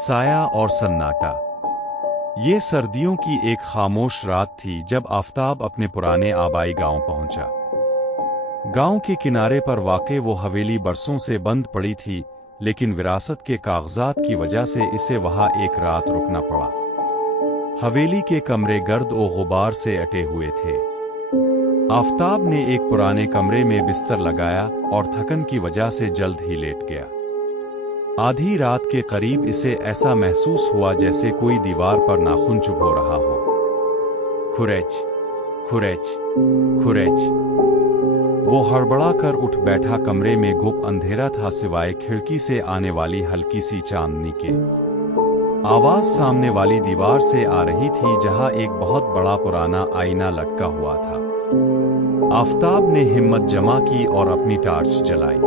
साया और सन्नाटा। ये सर्दियों की एक खामोश रात थी जब आफताब अपने पुराने आबाई गांव पहुंचा। गांव के किनारे पर वाक़े वो हवेली बरसों से बंद पड़ी थी, लेकिन विरासत के कागजात की वजह से इसे वहां एक रात रुकना पड़ा। हवेली के कमरे गर्द और गुबार से अटे हुए थे। आफताब ने एक पुराने कमरे में बिस्तर लगाया और थकन की वजह से जल्द ही लेट गया। आधी रात के करीब इसे ऐसा महसूस हुआ जैसे कोई दीवार पर नाखून चुभो रहा हो। खुरेच, खुरेच, खुरेच। वो हड़बड़ा कर उठ बैठा। कमरे में गुप अंधेरा था सिवाय खिड़की से आने वाली हल्की सी चांदनी के। आवाज सामने वाली दीवार से आ रही थी जहां एक बहुत बड़ा पुराना आईना लटका हुआ था। आफताब ने हिम्मत जमा की और अपनी टार्च जलाई।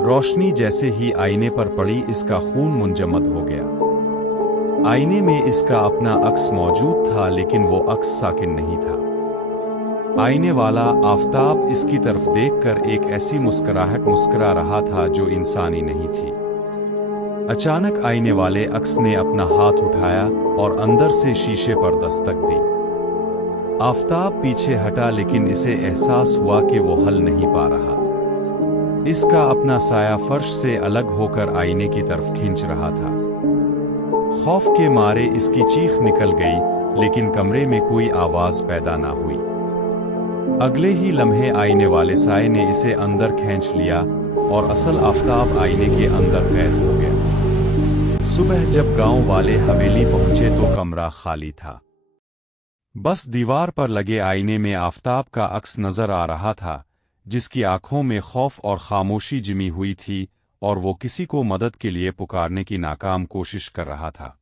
रोशनी जैसे ही आईने पर पड़ी इसका खून मुंजमद हो गया। आईने में इसका अपना अक्स मौजूद था, लेकिन वो अक्स साकिन नहीं था। आईने वाला आफताब इसकी तरफ देखकर एक ऐसी मुस्कुराहट मुस्कुरा रहा था जो इंसानी नहीं थी। अचानक आईने वाले अक्स ने अपना हाथ उठाया और अंदर से शीशे पर दस्तक दी। आफताब पीछे हटा, लेकिन इसे एहसास हुआ कि वो हल नहीं पा रहा। इसका अपना साया फर्श से अलग होकर आईने की तरफ खींच रहा था। खौफ के मारे इसकी चीख निकल गई, लेकिन कमरे में कोई आवाज पैदा ना हुई। अगले ही लम्हे आईने वाले साये ने इसे अंदर खींच लिया और असल आफताब आईने के अंदर कैद हो गया। सुबह जब गांव वाले हवेली पहुंचे तो कमरा खाली था। बस दीवार पर लगे आईने में आफताब का अक्स नजर आ रहा था, जिसकी आंखों में खौफ और खामोशी जिमी हुई थी, और वो किसी को मदद के लिए पुकारने की नाकाम कोशिश कर रहा था।